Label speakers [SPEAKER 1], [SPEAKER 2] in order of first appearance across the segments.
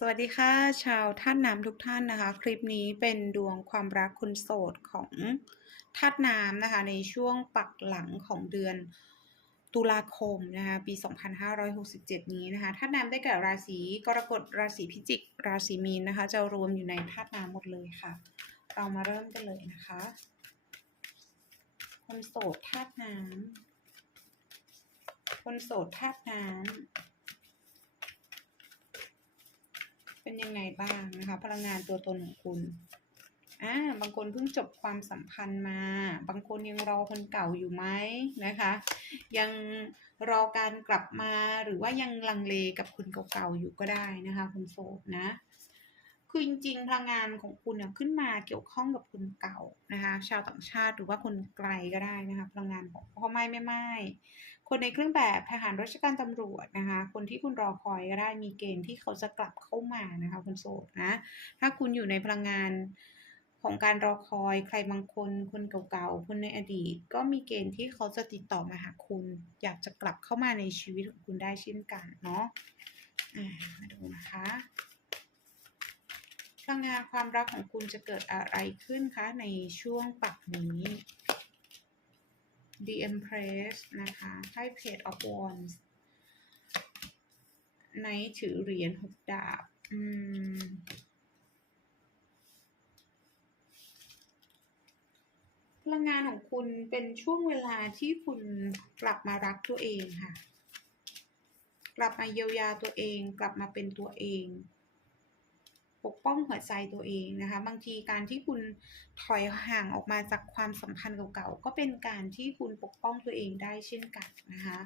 [SPEAKER 1] สวัสดีค่ะ ชาวธาตุน้ำทุกท่านนะคะ คลิปนี้เป็นดวงความรักคนโสดของธาตุน้ำนะคะ ในช่วงปักหลังของเดือนตุลาคมนะคะปี 2567 นี้นะคะธาตุน้ำได้แก่ราศีกรกฎราศีพิจิก ราศีมีนนะคะ จะรวมอยู่ในธาตุน้ำหมดเลยค่ะ เรามาเริ่มกันเลยนะคะคนโสดธาตุน้ำคนโสดธาตุน้ำ เป็นยังไงบ้างนะคะ พลังงานตัวตนของคุณอ่าบางคนเพิ่งจบความสัมพันธ์มา บางคนยังรอคนเก่าอยู่ไหมนะคะ ยังรอการกลับมาหรือว่ายังลังเลกับคนเก่าๆอยู่ก็ได้นะคะคุณโสดนะคือจริงๆพลังงานของคุณเนี่ยขึ้นมาเกี่ยวข้องกับคนเก่านะคะ ชาวต่างชาติหรือว่าคนไกลก็ได้นะคะ พลังงานของพ่อไม่แม่ไม้ คนในเครื่องแบบทหารราชการตำรวจนะคะ คนที่คุณรอคอยก็ได้มีเกณฑ์ที่เขาจะกลับเข้ามานะคะคุณโสดนะ ถ้าคุณอยู่ในพลังงานของการรอคอยใครบางคนคนเก่าๆ คนในอดีต ก็มีเกณฑ์ที่เขาจะติดต่อมาหาคุณ อยากจะกลับเข้ามาในชีวิตของคุณได้เช่นกันเนาะมาดูนะคะพลังงานความรักของคุณจะเกิดอะไรขึ้นคะในช่วงปักนี้ The Empress นะคะไพ่ Page of Wands ในถือเหรียญหกดาบ อืม พลังงานของคุณเป็นช่วงเวลาที่คุณกลับมารักตัวเองค่ะ กลับมาเยียวยาตัวเอง กลับมาเป็นตัวเอง ปกป้องหัวใจตัวเองนะคะ บางทีการที่คุณถอยห่างออกมาจากความสัมพันธ์เก่าๆ ก็เป็นการที่คุณปกป้องตัวเองได้เช่นกันนะคะ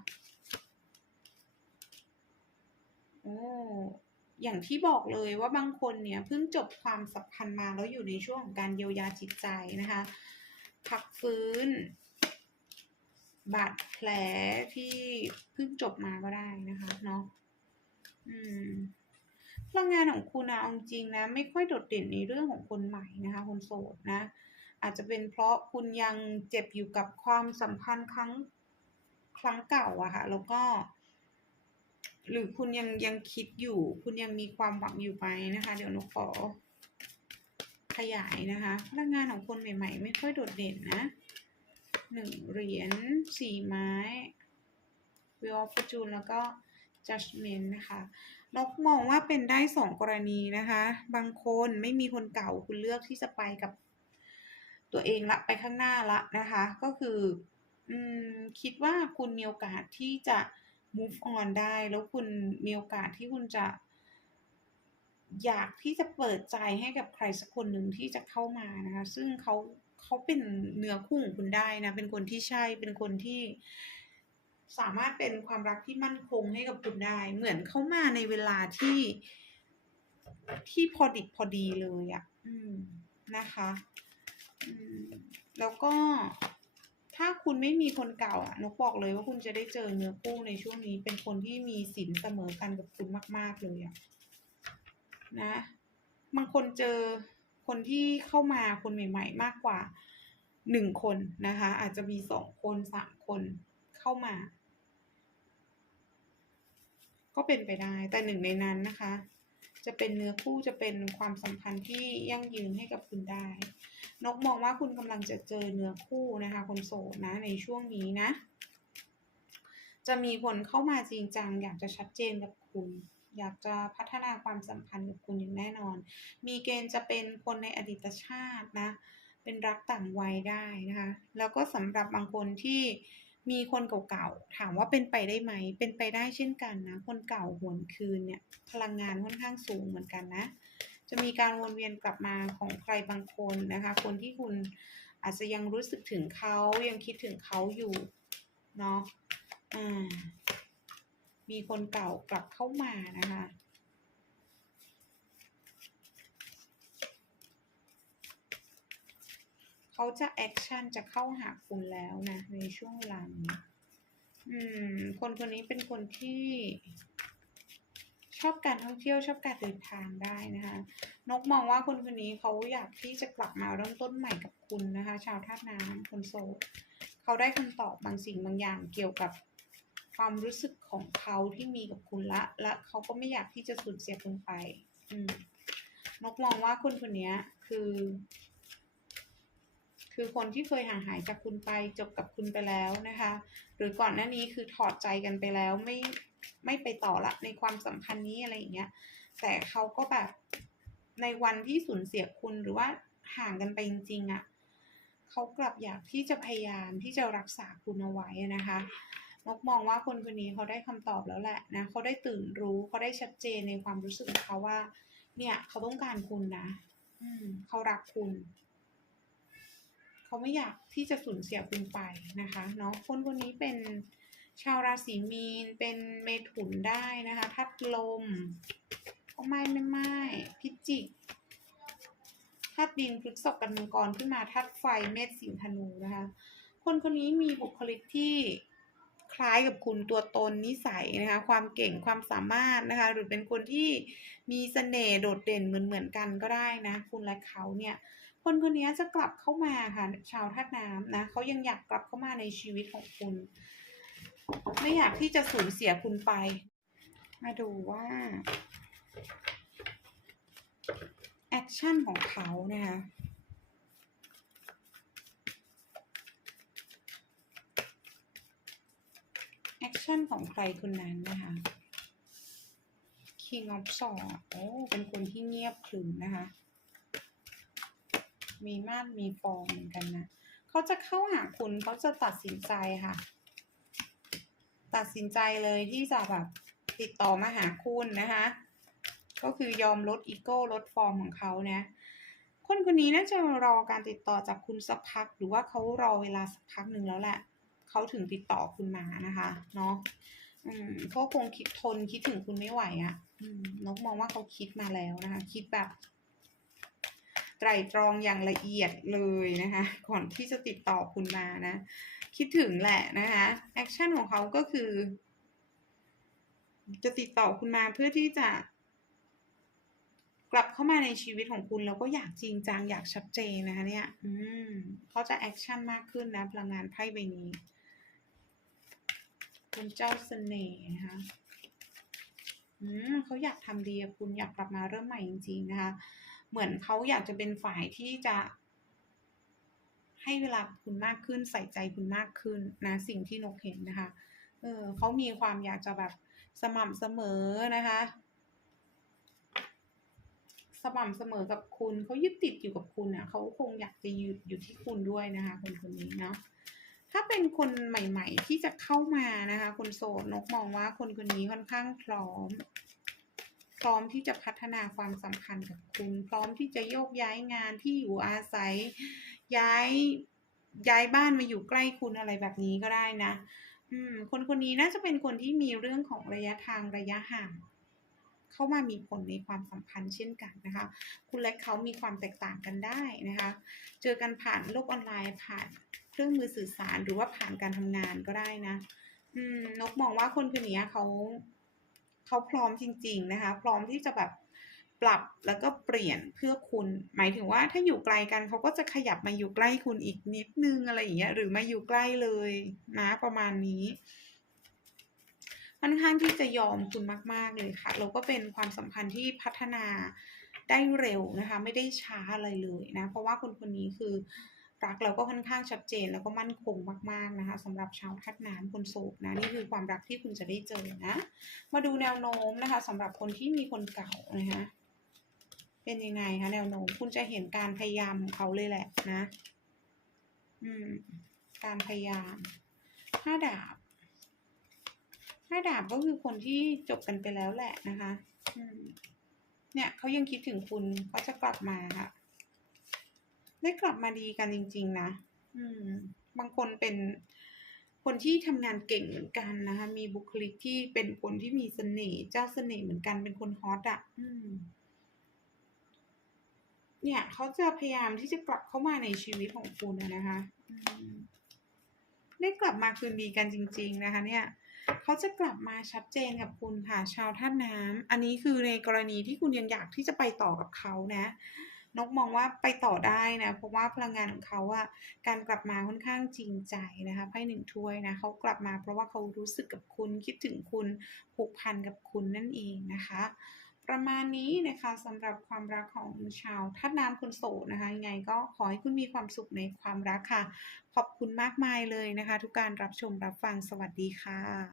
[SPEAKER 1] โอ้อย่างที่บอกเลยว่าบางคนเนี่ยเพิ่งจบความสัมพันธ์มาแล้วอยู่ในช่วงของการเยียวยาจิตใจนะคะพักฟื้น บาดแผลที่เพิ่งจบมาก็ได้นะคะเนาะ พลังงานของคุณนะเอาจริงนะ ไม่ค่อยโดดเด่นในเรื่องของคนใหม่นะคะคนโสดนะ อาจจะเป็นเพราะคุณยังเจ็บอยู่กับความสัมพันธ์ครั้งครั้งเก่าอะค่ะ แล้วก็ หรือคุณยังยังคิดอยู่ คุณยังมีความหวังอยู่ไหมนะคะ เดี๋ยวนกขอ ขยายนะคะ พลังงานของคนใหม่ ๆ ไม่ค่อยโดดเด่นนะหนึ่งเหรียญสี่ไม้ Wheel of Fortune แล้วก็ Judgment นะคะ นกมองว่าเป็นได้สองกรณีนะคะ บางคนไม่มีคนเก่าคุณเลือกที่จะไปกับตัวเองละไปข้างหน้าละนะคะ ก็คืออคิดว่าคุณมีโอกาสที่จะ move on ได้ แล้วคุณมีโอกาสที่คุณจะ อยากที่จะเปิดใจให้กับใครสักคนหนึ่งที่จะเข้ามานะคะ ซึ่งเขาเขาเป็นเนื้อคู่ของคุณได้นะ เป็นคนที่ใช่ เป็นคนที่ สามารถเป็นความรักที่มั่นคงให้กับคุณได้ เหมือนเขามาในเวลาที่ที่พอดิบพอดีเลยอะ่ะนะคะแล้วก็ถ้าคุณไม่มีคนเก่าอะนกบอกเลยว่าคุณจะได้เจอเนื้อคู่ในช่วงนี้ เป็นคนที่มีสินเสมอกันกับคุณมาก ๆ เลยอะนะบางคนเจอคนที่เข้ามาคนใหม่ ๆ มากกว่าหนึ่งคนนะคะ อาจจะมีสองคนสามคนเข้ามา ก็เป็นไปได้ แต่หนึ่งในนั้นนะคะ จะเป็นเนื้อคู่จะเป็นความสัมพันธ์ที่ยั่งยืนให้กับคุณได้ นกมองว่าคุณกำลังจะเจอเนื้อคู่นะคะ คนโสดนะในช่วงนี้นะ จะมีคนเข้ามาจริงจังอยากจะชัดเจนกับคุณอยากจะพัฒนาความสัมพันธ์กับคุณอย่างแน่นอน มีเกณฑ์จะเป็นคนในอดีตชาตินะ เป็นรักต่างวัยได้นะคะ แล้วก็สำหรับบางคนที่ มีคนเก่าๆ ถามว่าเป็นไปได้ไหม เป็นไปได้เช่นกันนะ คนเก่าหวนคืนเนี่ย พลังงานค่อนข้างสูงเหมือนกันนะ จะมีการวนเวียนกลับมาของใครบางคนนะคะ คนที่คุณอาจจะยังรู้สึกถึงเขา ยังคิดถึงเขาอยู่ เนาะ อ่า มีคนเก่ากลับเข้ามานะคะ เขาจะแอคชั่นจะเข้าหาคุณแล้วนะ ในช่วงเวลานี้อืม คนคนนี้เป็นคนที่ชอบการท่องเที่ยวชอบการเดินทางได้นะคะ นกมองว่าคนคนนี้เขาอยากที่จะกลับมาเริ่มต้นใหม่กับคุณนะคะ ชาวธาตุน้ำคนโสดเขาได้คำตอบบางสิ่งบางอย่างเกี่ยวกับความรู้สึกของเขาที่มีกับคุณละ และเขาก็ไม่อยากที่จะสูญเสียคุณไป อืมนกมองว่าคนคนนี้คือ คือคนที่เคยห่างหายจากคุณไปจบกับคุณไปแล้วนะคะ หรือก่อนหน้านี้คือถอดใจกันไปแล้วไม่ไม่ไปต่อละในความสัมพันธ์นี้อะไรอย่างเงี้ย แต่เขาก็แบบในวันที่สูญเสียคุณหรือว่าห่างกันไปจริงๆอะ่ะเขากลับอยากที่จะพยายามที่จะรักษาคุณเอาไว้นะคะนกมองว่าคนคนนี้เขาได้คำตอบแล้วแหละนะเขาได้ตื่นรู้เขาได้ชัดเจนในความรู้สึกของเขาว่า เนี่ย เขาต้องการคุณนะ อืมเขารักคุณ เขาไม่อยากที่จะสูญเสียคุณไปนะคะเนาะคนคนนี้เป็นชาวราศีมีนเป็นเมถุนได้นะคะทัดลมก็ไม่ไม่ไม่พิจิกทัดดินพฤกษกกันมังกรขึ้นมาทัดไฟเมษสิงธนูนะคะ คนคนนี้มีบุคลิกที่ คล้ายกับคุณตัวตนนิสัยนะคะ ความเก่งความสามารถนะคะ หรือเป็นคนที่มีเสน่ห์โดดเด่นเหมือนเหมือนกันก็ได้นะ คุณและเขาเนี่ย คนคนนี้จะกลับเข้ามาค่ะ ชาวธาตุน้ำนะเขายังอยากกลับเข้ามาในชีวิตของคุณ ไม่อยากที่จะสูญเสียคุณไป มาดูว่าแอคชั่นของเขานะคะ แอคชั่นของใครคนนั้นนะคะ King of s w o r d โอ้เป็นคนที่เงียบขรึมนะคะ มีมาดมีฟองเหมือนกันนะเขาจะเข้าหาคุณเขาจะตัดสินใจค่ะ ตัดสินใจเลยที่จะแบบติดต่อมาหาคุณนะคะ ก็คือยอมลดอีโก้ลดฟอร์มของเขาเนี่ยคนคนนี้น่าจะรอการติดต่อจากคุณสักพัก หรือว่าเขารอเวลาสักพักหนึ่งแล้วแหละ เขาถึงติดต่อคุณมานะคะ เนาะอืมเขาคงคิดทนคิดถึงคุณไม่ไหวอะ่ะ อืมนกมองว่าเขาคิดมาแล้วนะคะ คิดแบบไตรตรองอย่างละเอียดเลยนะคะ ก่อนที่จะติดต่อคุณมานะ คิดถึงแหละนะคะแอคชั่นของเขาก็คือ จะติดต่อคุณมาเพื่อที่จะ กลับเข้ามาในชีวิตของคุณแล้วก็อยากจริงจังอยากชัดเจนนะคะเนี่ย อืมเขาจะแอคชั่นมากขึ้นนะพลังงานไพ่ใบนี้ คุณเจ้าเสน่ห์นะคะอืมเขาอยากทำดีกับคุณอยากกลับมาเริ่มใหม่จริง ๆ นะคะ เหมือนเขาอยากจะเป็นฝ่ายที่จะ ให้เวลาคุณมากขึ้นใส่ใจคุณมากขึ้นนะ สิ่งที่นกเห็นนะคะ เออเขามีความอยากจะแบบสม่ำเสมอนะคะ สม่ำเสมอกับคุณเขายึดติดอยู่กับคุณอะเขาคงอยากจะยืดอยู่ที่คุณด้วยนะคะ คนคนนี้เนาะ ถ้าเป็นคนใหม่ ๆ ที่จะเข้ามานะคะ คนโสดนกมองว่าคนคนนี้ค่อนข้างพร้อม พร้อมที่จะพัฒนาความสัมพันธ์กับคุณ พร้อมที่จะโยกย้ายงานที่อยู่อาศัย ย้ายย้ายบ้านมาอยู่ใกล้คุณอะไรแบบนี้ก็ได้นะ อืม คนคนนี้น่าจะเป็นคนที่มีเรื่องของระยะทางระยะห่าง เข้ามามีผลในความสัมพันธ์เช่นกันนะคะ คุณและเขามีความแตกต่างกันได้นะคะ เจอกันผ่านโลกออนไลน์ผ่านเครื่องมือสื่อสารหรือว่าผ่านการทำงานก็ได้นะ อืมนกมองว่าคนคนนี้เขาเขาพร้อมจริง ๆนะคะ พร้อมที่จะแบบปรับแล้วก็เปลี่ยนเพื่อคุณ หมายถึงว่าถ้าอยู่ไกลกันเขาก็จะขยับมาอยู่ใกล้คุณอีกนิดนึงอะไรอย่างเงี้ยหรือมาอยู่ใกล้เลยนะประมาณนี้ ค่อนข้างที่จะยอมคุณมาก ๆ เลยค่ะแล้วก็เป็นความสัมพันธ์ที่พัฒนาได้เร็วนะคะ ไม่ได้ช้าอะไรเลยนะ เพราะว่าคนคนนี้คือรักเราก็ค่อนข้างชัดเจนแล้วก็มั่นคงมาก ๆ นะคะสำหรับชาวทัดน้ำคนโสดนะ นี่คือความรักที่คุณจะได้เจอนะ มาดูแนวโน้มนะคะสำหรับคนที่มีคนเก่านะคะเป็นยังไงคะแนวโน้มคุณจะเห็นการพยายามของเขาเลยแหละนะ อืม การพยายามห้าดาบ ห้าดาบก็คือคนที่จบกันไปแล้วแหละนะคะเนี่ยเขายังคิดถึงคุณเขาจะกลับมาค่ะ ได้กลับมาดีกันจริง ๆ นะอืม บางคนเป็นคนที่ทำงานเก่งเหมือนกันนะคะ มีบุคลิกที่เป็นคนที่มีเสน่ห์เจ้าเสน่ห์เหมือนกันเป็นคนฮอตอะ อืม เนี่ยเขาจะพยายามที่จะกลับเข้ามาในชีวิตของคุณนะคะได้กลับมาคืนดีกันจริง ๆ นะคะ เนี่ย เขาจะกลับมาชัดเจนกับคุณค่ะ ชาวท่าน้ำอันนี้คือในกรณีที่คุณยังอยากที่จะไปต่อกับเขานะนกมองว่าไปต่อได้นะเพราะว่าพลังงานของเขาอะการกลับมาค่อนข้างจริงใจนะคะไพ่หนึ่งถ้วยนะเขากลับมาเพราะว่าเขารู้สึกกับคุณคิดถึงคุณผูกพันกับคุณนั่นเองนะคะ ประมาณนี้นะคะสำหรับความรักของชาวธาน้ำคนโสดนะคะยังไงก็ขอให้คุณมีความสุขในความรักค่ะ ขอบคุณมากมายเลยนะคะ ทุกการรับชมรับฟังสวัสดีค่ะ